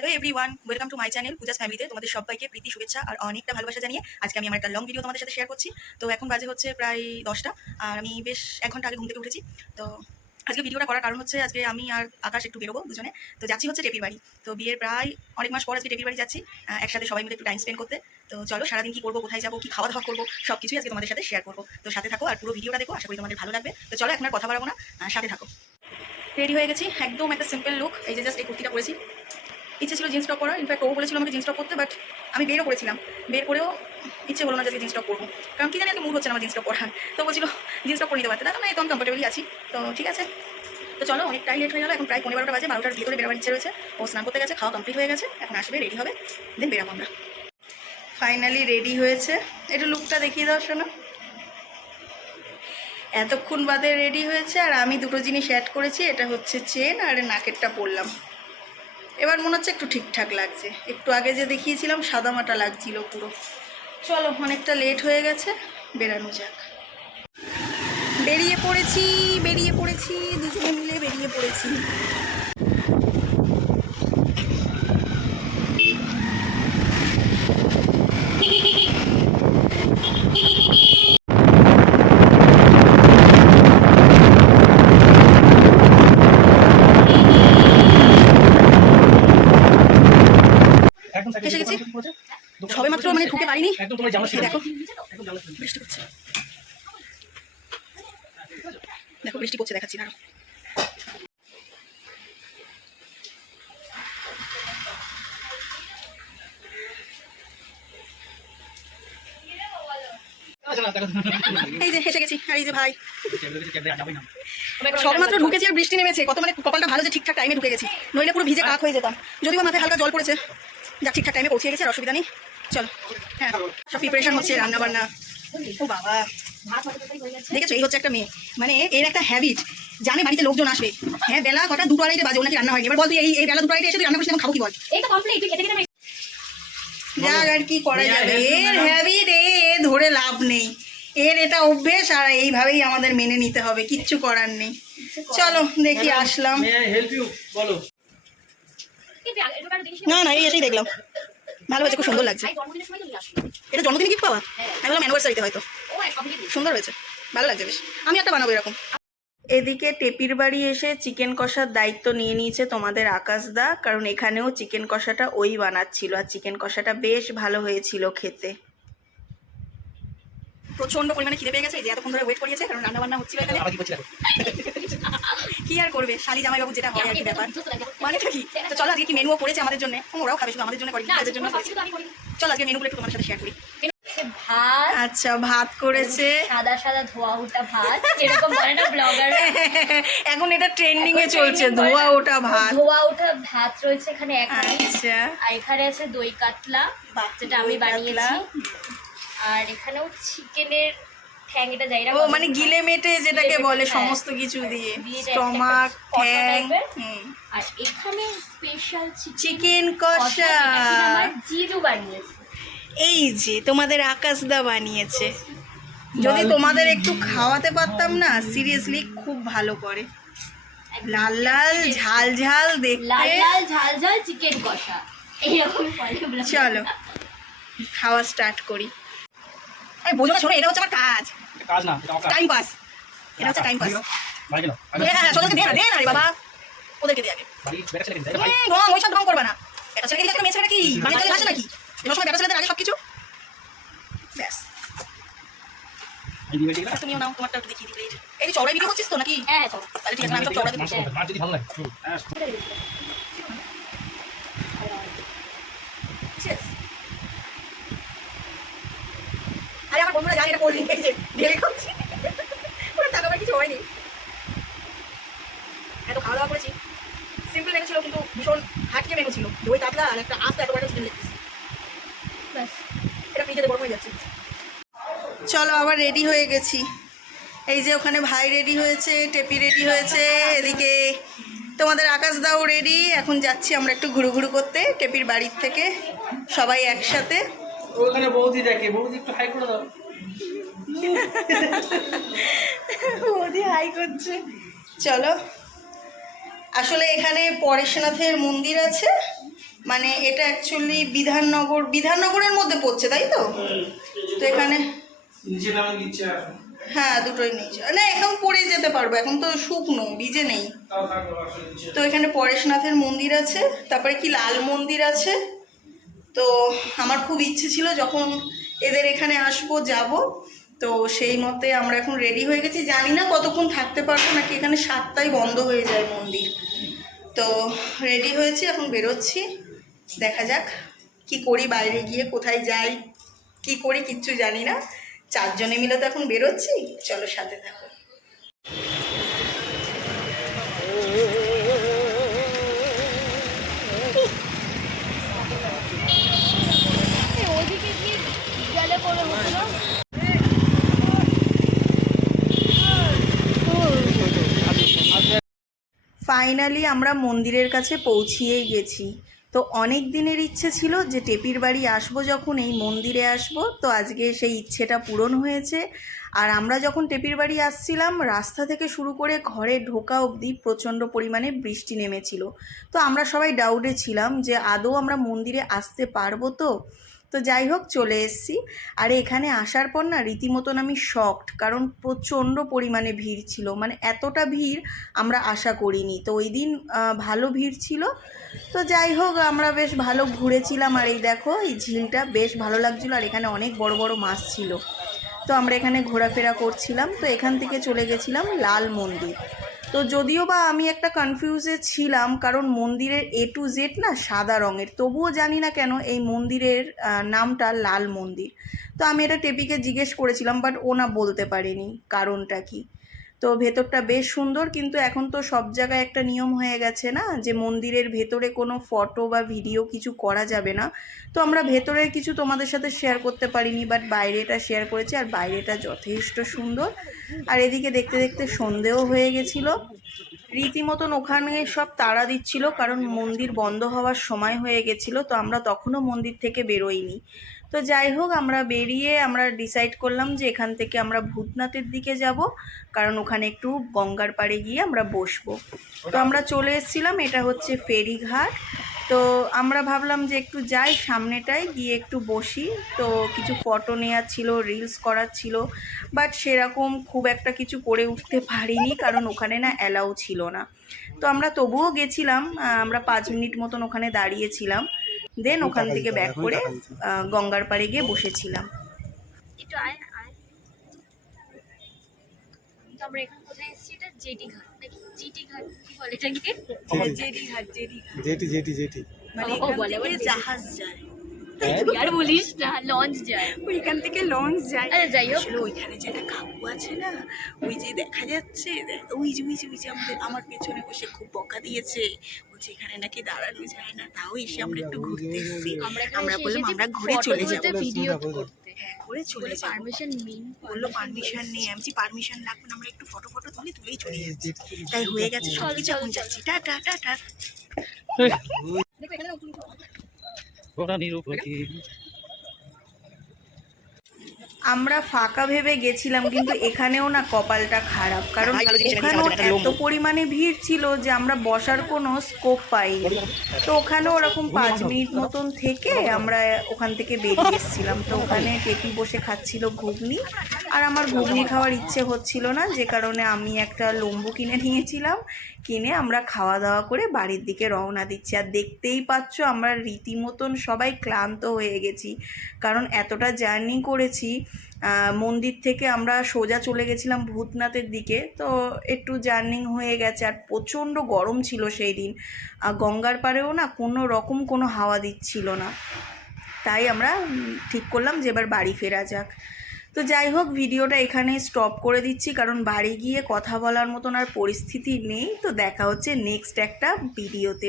Hello everyone, welcome to my channel Puja's ফ্যামিলিতে তোমাদের সবাইকে প্রীতি শুভেচ্ছা আর অনেকটা ভালোবাসা জানিয়ে আজকে আমি আমার একটা লং ভিডিও তোমাদের সাথে শেয়ার করছি। তো এখন বাজে হচ্ছে প্রায় 10টা আর আমি বেশ 1 ঘন্টা আগে ঘুম থেকে উঠেছি। তো আজকে ভিডিওটা করার কারণ হচ্ছে আজকে আমি আর আকাশ একটু বেরোবো দুজনে। তো যাচ্ছি হচ্ছে টেপির বাড়ি। তো বিয়ের প্রায় অনেক মাস পর আজকে টেপির বাড়ি যাচ্ছি একসাথে সবাই মিলে একটু টাইম স্পেন্ড করতে। তো চলো সারাদিন কী করবো, কোথায় যাবো, কী খাওয়া দাওয়া করবো, সব কিছুই আজকে তোমাদের সাথে শেয়ার করবো। তো সাথে থাকো আর পুরো ভিডিওটা দেখো, আশা করি তোমাদের ভালো লাগবে। তো চলো এখন আর কথা বাড়াবো না, সাথে থাকো। রেডি হয়ে গেছি, একদম একটা সিম্পল লুক। এই যে জাস্ট এই কুর্তিটা পরেছি, ইচ্ছে ছিল জিন্স টপ পরা। ইনফ্যাক্ট ও বলেছিল আমাকে জিন্স টপ করতে, বাট আমি বেরও করেছিলাম, বের করেও ইচ্ছে হলো না যে জিন্স টপ করবো, কারণ কি জানি একটা মুড হচ্ছে না আমার জিন্স টপ পরার। তো বলছিল জিন্স টপ করে নিতে পারতে, না একদম কমফর্টেবলি আছি। তো ঠিক আছে, তো চলো অনেকটাই লেট হয়ে গেলো, এখন প্রায় 12টা বাজে। 12টার ভিতরে বেরোবার ইচ্ছে রয়েছে। ও স্নান করতে গেছে, খাওয়া কমপ্লিট হয়ে গেছে, এখন আসবে, রেডি হবে, দেন বেরাবো আমরা। ফাইনালি রেডি হয়েছে, একটু লুকটা দেখিয়ে দাও শোনো। এতক্ষণ বাদে রেডি হয়েছে আর আমি দুটো জিনিস অ্যাড করেছি, এটা হচ্ছে চেন আর নাকেরটা পরলাম। এবার মনে হচ্ছে একটু ঠিকঠাক লাগছে, একটু আগে যে দেখিয়েছিলাম সাদামাটা লাগছিল পুরো। চলো অনেকটা লেট হয়ে গেছে, বেরানো যাক। বেরিয়ে পড়েছি দুজনে মিলে বেরিয়ে পড়েছি। এসে গেছি, সবে মাত্র মানে ঢুকে পারিনি। দেখো বৃষ্টি পড়ছে, দেখো বৃষ্টি পড়ছে, দেখাচ্ছি না। এই যে এসে গেছি, আর এই যে ভাই সবে মাত্র ঢুকেছি আর বৃষ্টি নেমেছে। কত মানে কপালটা ভালো যে ঠিকঠাক টাইমে ঢুকে গেছি, নইলে পুরো ভিজে কাক হয়ে যেতাম। যদিও মাথায় হালকা জল পড়েছে, যা ঠিকঠাক টাইমে পৌঁছে গেছে আর অসুবিধা নেই। চলো হ্যাঁ, সব প্রিপারেশন হচ্ছে, রান্না বান্না। ও বাবা, দেখেছো এই হচ্ছে একটা মেয়ে, মানে এর একটা হ্যাবিট, জানে বাড়িতে লোকজন আসবে। হ্যাঁ বেলা কটা, 2টো আড়াইটে বাজে, ওনাকে রান্না হয়নি। এবার বল তুই এই বেলা 2টো আড়াইটে এসে তুই রান্না করছিস, খাবো কি বল? যাক আর কি করা যাবে, এর হ্যাবিট এ ধরে লাভ নেই, এর এটা অভ্যেস আর এইভাবেই আমাদের মেনে নিতে হবে, কিচ্ছু করার নেই। চলো দেখি, আসলাম। না না এই এসেই দেখলাম ভালো হয়েছে, খুব সুন্দর লাগছে। এটা জন্মদিনে গিফট পাওয়া, আমি বললাম অ্যানিভার্সারিতে হয়তো। সুন্দর হয়েছে, ভালো লাগছে বেশ, আমি একটা বানাবো এরকম। এদিকে টেপির বাড়ি এসে চিকেন কষার দায়িত্ব নিয়ে নিয়েছে তোমাদের আকাশদা, কারণ এখানেও চিকেন কষাটা ওই বানাচ্ছিল আর চিকেন কষাটা বেশ ভালো হয়েছিল খেতে। প্রচন্ড পরিমাণে খিদে পেয়ে গেছে, যে এতক্ষণ ধরে ওয়েট করিয়েছে, কারণ রান্না বান্না হচ্ছিল এখানে। কি আর করবে, শালি জামাইবাবু যেটা হয় আর কি ব্যাপার, মানে কি। তো চলো আজকে কি মেনুও পড়েছে আমাদের জন্য, ওরাও খাবে, শুধু আমাদের জন্য করি, নিজেদের জন্য। চলো আজকে মেনুগুলো একটু তোমার সাথে শেয়ার করি। ভাত, আচ্ছা ভাত করেছে, সাদা সাদা ধোয়া ওঠা ভাত, যেরকম বলে না ব্লগার, এখন এটা ট্রেন্ডিং এ চলছে, ধোয়া ওঠা ভাত। ধোয়া ওঠা ভাত রয়েছে এখানে এখানে। আচ্ছা, আর এখানে আছে দই কাতলা, যেটা আমি বানিয়েছি। আর এখানেও চিকেনের ঠ্যাং, এটা যাই না, ও মানে গিলে মেটে যেটাকে বলে, সমস্ত কিছু দিয়ে, স্টমাক, ঠ্যাং। আর এখানে স্পেশাল চিকেন কষা আমার জিজু বানিয়েছে। এই যে তোমাদের আকাশদা বানিয়েছে। যদি তোমাদের একটু খাওয়াতে পারতাম না, সিরিয়াসলি খুব ভালো করে। লাল লাল ঝাল ঝাল দেখতে, লাল লাল ঝাল ঝাল চিকেন কষা এরকম। চলো খাওয়া স্টার্ট করি। আরে বোঝো না, শোনো, এটা হচ্ছে আমার কাজ, না টাইম পাস। এটা হচ্ছে টাইম পাস। হ্যাঁ সোজাকে দে না রে বাবা, ওদেরকে দে আগে। ঢং, ওইসব ঢং করবে না। এটা ছেলে গেলে মেয়ে ছেলেটা কি বাড়ি চলে আসে নাকি? এবার সময় বেটা ছেলেদের আগে সব কিছু ব্যাস। তুমিও নাও, তোমারটা একটু দেখিয়ে দিই। এই যে চওড়াই ভিডিও করছিস তো নাকি? হ্যাঁ তাহলে ঠিক আছে, আমি সব চওড়া দেবো। আরে আমার বন্ধুরা জানে এটা কোল্ড ড্রিঙ্ক, এই যে ঢেলে খাচ্ছি, ওরা টাকা পয়সা কিছু হয়নি। এত খাওয়া দাওয়া করেছি, সিম্পল মেনু ছিল কিন্তু ভীষণ হাটকে মেনু ছিল। দই কাতলা আর একটা আস্ত এত বড় চিকেন লেগ পিস, ব্যাস। এটা ফ্রিজে গরম হয়ে যাচ্ছে। চলো আবার রেডি হয়ে গেছি। এই যে ওখানে ভাই রেডি হয়েছে, টেপি রেডি হয়েছে, এদিকে তোমাদের আকাশদাও রেডি। এখন যাচ্ছি আমরা একটু ঘুরু ঘুরু করতে টেপির বাড়ির থেকে, সবাই একসাথে। ওখানে বৌদি দেখে, বৌদি একটু হাই করে দাও। বৌদি হাই করছে। চলো, আসলে এখানে পরেশনাথের মন্দির আছে, মানে এটা অ্যাকচুয়ালি বিধাননগরের মধ্যে পড়ছে, তাই তো? তো এখানে নিচে নামে নিচে আসো, হ্যাঁ দুটোই নিচে, না এখন পড়ে যেতে পারবো, এখন তো শুকনো ভিজে নেই। তাও থাকবে আসো নিচে। তো এখানে পরেশনাথের মন্দির আছে, তারপরে কি লাল মন্দির আছে। তো আমার খুব ইচ্ছে ছিল যখন এদের এখানে আসবো যাব, তো সেই মতে আমরা এখন রেডি হয়ে গেছি। জানি না কতক্ষণ থাকতে পারবো, নাকি এখানে 7টায় বন্ধ হয়ে যায় মন্দির। তো রেডি হয়েছি, এখন বেরোচ্ছি, দেখা যাক কি করি, বাইরে গিয়ে কোথায় যাই কি করি কিচ্ছু জানি না। 4 জনে মিলে তো এখন বেরোচ্ছি, চলো সাথে থাকো। ওদিকে গিয়ে গেলে পরে হতো। ফাইনালি আমরা মন্দিরের কাছে পৌঁছিয়েই গেছি। তো অনেক দিনের ইচ্ছে ছিল যে টেপির বাড়ি আসবো, যখন এই মন্দিরে আসবো, তো আজকে সেই ইচ্ছেটা পূরণ হয়েছে। আর আমরা যখন টেপির বাড়ি আসছিলাম, রাস্তা থেকে শুরু করে ঘরে ঢোকা অবধি প্রচণ্ড পরিমাণে বৃষ্টি নেমেছিল। তো আমরা সবাই ডাউটে ছিলাম যে আদৌ আমরা মন্দিরে আসতে পারবো তো। তো যাই হোক চলে এসেছি। আর এখানে আসার পর না রীতিমতন আমি শকড, কারণ প্রচণ্ড পরিমাণে ভিড় ছিল, মানে এতটা ভিড় আমরা আশা করিনি। তো ওই দিন ভালো ভিড় ছিল। তো যাই হোক আমরা বেশ ভালো ঘুরেছিলাম। আর এই দেখো এই ঝিলটা বেশ ভালো লাগছিলো, আর এখানে অনেক বড় বড় মাছ ছিল। তো আমরা এখানে ঘোরাফেরা করছিলাম। তো এখান থেকে চলে গেছিলাম লাল মন্দির। তো যদিও বা আমি একটা কনফিউজে ছিলাম, কারণ মন্দিরের A to Z না সাদা রঙের, তবুও জানি না কেন এই মন্দিরের নামটা লাল মন্দির। তো আমি এটা টেপিকে জিজ্ঞেস করেছিলাম, বাট ও না বলতে পারেনি কারণটা কি। তো ভেতরটা বেশ সুন্দর, কিন্তু এখন তো সব জায়গায় একটা নিয়ম হয়ে গেছে না, যে মন্দিরের ভেতরে কোনো ফটো বা ভিডিও কিছু করা যাবে না। তো আমরা ভেতরের কিছু তোমাদের সাথে শেয়ার করতে পারিনি, বাট বাইরেটা শেয়ার করেছি। আর বাইরেটা যথেষ্ট সুন্দর। আর এদিকে দেখতে দেখতে সন্ধেও হয়ে গেছিলো। রীতিমতন ওখানে সব তাড়া দিচ্ছিল, কারণ মন্দির বন্ধ হওয়ার সময় হয়ে গেছিলো। তো আমরা তখনও মন্দির থেকে বেরোইনি। তো যাই হোক আমরা বেরিয়ে আমরা ডিসাইড করলাম যে এখান থেকে আমরা ভূতনাথের দিকে যাব, কারণ ওখানে একটু গঙ্গার পাড়ে গিয়ে আমরা বসবো। তো আমরা চলে এসেছিলাম, এটা হচ্ছে ফেরিঘাট। তো আমরা ভাবলাম যে একটু যাই সামনেটায় গিয়ে একটু বসি। তো কিছু ফটো নেওয়ার ছিল, রিলস করার ছিল, বাট সেরকম খুব একটা কিছু করে উঠতে পারিনি, কারণ ওখানে না অ্যালাউ ছিল না। তো আমরা তবুও গেছিলাম, আমরা 5 মিনিট মতন ওখানে দাঁড়িয়েছিলাম। দেন ওখান থেকে ব্যাক করে গঙ্গার পাড়ে গিয়ে বসেছিলাম। একটু আয় আয়। তো আমরা এখন কোথায় এসেছি? এটা জেটি ঘাট নাকি জিটি ঘাট, কি বলে এটাকে? জেটি ঘাট, জেটি ঘাট, জেটি জেটি জেটি মানে ও, এখান বলে থেকে বলে জাহাজ যায়। আর বলিস না, লঞ্চ যায়। ওইখান থেকে লঞ্চ যায়। আরে যাই হোক, আসলে ওইখানে যে একটা কাকু আছে না, ওই যে দেখা যাচ্ছে, ওই যে আমার পেছনে বসে খুব বকা দিয়েছে, বলছে এখানে নাকি দাঁড়ানো যায় না। তাও এসে আমরা একটু ঘুরতে এসেছি। আমরা বললাম আমরা ঘুরে চলে যাবো। ভিডিও করতে হ্যাঁ করে চলে যাবো। পারমিশন নেই। বললো পারমিশন নেই। আমি পারমিশন লাগবে না, আমরা একটু ফটো তুলেই চলে যাচ্ছি। তাই হয়ে গেছে সব কিছু, এখন যাচ্ছি। Tata tata. ওরা নিরুপতি। আমরা ফাঁকা ভেবে গেছিলাম, কিন্তু এখানেও না কপালটা খারাপ, কারণ ওখানেও এত পরিমাণে ভিড় ছিল যে আমরা বসার কোনো স্কোপ পাইনি। তো ওখানেও ওরকম 5 মিনিট মতন থেকে আমরা ওখান থেকে বেরিয়ে এসেছিলাম। তো ওখানে টেপি বসে খাচ্ছিল ঘুগনি, আর আমার ঘুগনি খাওয়ার ইচ্ছে হচ্ছিল না, যে কারণে আমি একটা লম্বু কিনে নিয়েছিলাম। কিনে আমরা খাওয়া দাওয়া করে বাড়ির দিকে রওনা দিচ্ছি। আর দেখতেই পাচ্ছ আমরা রীতিমতন সবাই ক্লান্ত হয়ে গেছি, কারণ এতটা জার্নি করেছি। মন্দির থেকে আমরা সোজা চলে গেছিলাম ভূতনাথের দিকে, তো একটু জার্নি হয়ে গেছে। আর প্রচণ্ড গরম ছিল সেই দিন। গঙ্গার পাড়েও না কোনো রকম কোনো হাওয়া দিচ্ছিল না। তাই আমরা ঠিক করলাম যে এবার বাড়ি ফেরা যাক। তো যাই হোক ভিডিওটা এখানে স্টপ করে দিচ্ছি, কারণ বাড়ি গিয়ে কথা বলার মতন আর পরিস্থিতি নেই। তো দেখা হচ্ছে নেক্সট একটা ভিডিওতে।